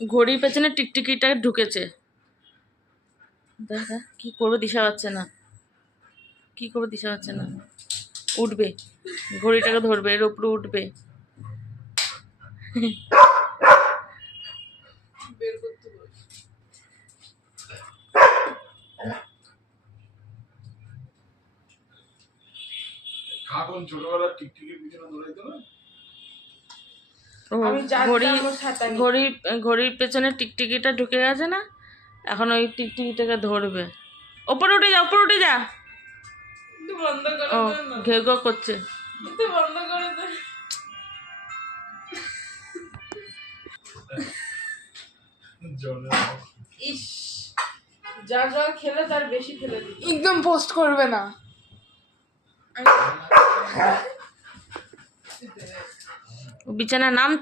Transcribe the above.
ঘড়ির পেছনে টিকটিকিটা ঢুকেছে। দেখা কি করবো, দিশা পাচ্ছে না, কি করবো দিশা পাচ্ছে না। উঠবে, ঘড়িটাকে ধরবে, এর উপরে উঠবে। ঘড়ির পেছনে টিকটিকিটা ঢুকে গেছে না, এখন ওই টিকটিকিটাকে ধরবে। ওপরে উঠে যা, ওপরে উঠে যা। ও ঘেউ ঘেউ করছে। ইস, যা যা খেলে তার বেশি ফেলে দিই। একদম পোস্ট করবে না। বিছানা নাম।